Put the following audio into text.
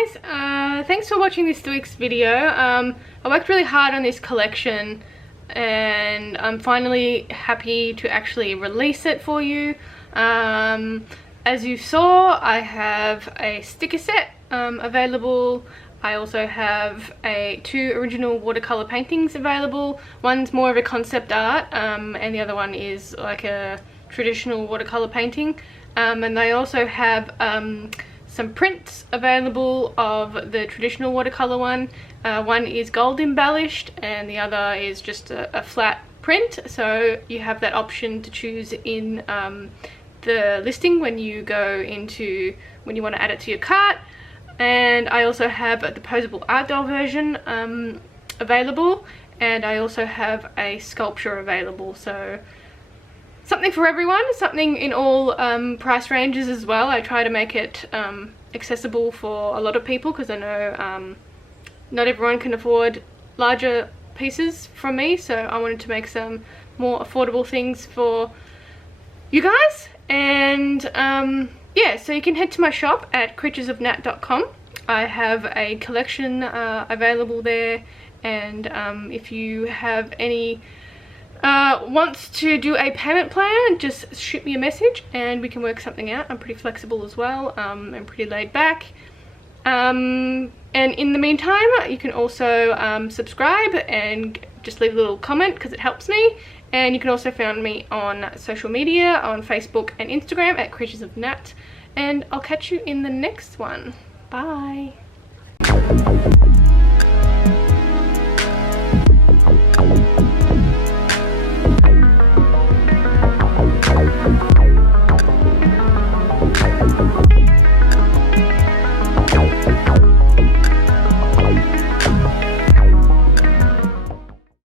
guys, thanks for watching this week's video. I worked really hard on this collection and I'm finally happy to actually release it for you. As you saw, I have a sticker set available. I also have two original watercolor paintings available. One's more of a concept art and the other one is like a traditional watercolor painting. And I also have some prints available of the traditional watercolor one. One is gold embellished and the other is just a flat print, so you have that option to choose in the listing when you want to add it to your cart. And I also have the posable art doll version available, and I also have a sculpture available, so something for everyone, something in all price ranges as well. I try to make it accessible for a lot of people because I know not everyone can afford larger pieces from me, so I wanted to make some more affordable things for you guys. And yeah, so you can head to my shop at creaturesofnat.com. I have a collection available there, and if you have any wants to do a payment plan, just shoot me a message and we can work something out. I'm pretty flexible as well. I'm pretty laid back. And in the meantime, you can also subscribe and just leave a little comment because it helps me. And you can also find me on social media, on Facebook and Instagram at Creatures of Nat. And I'll catch you in the next one. Bye.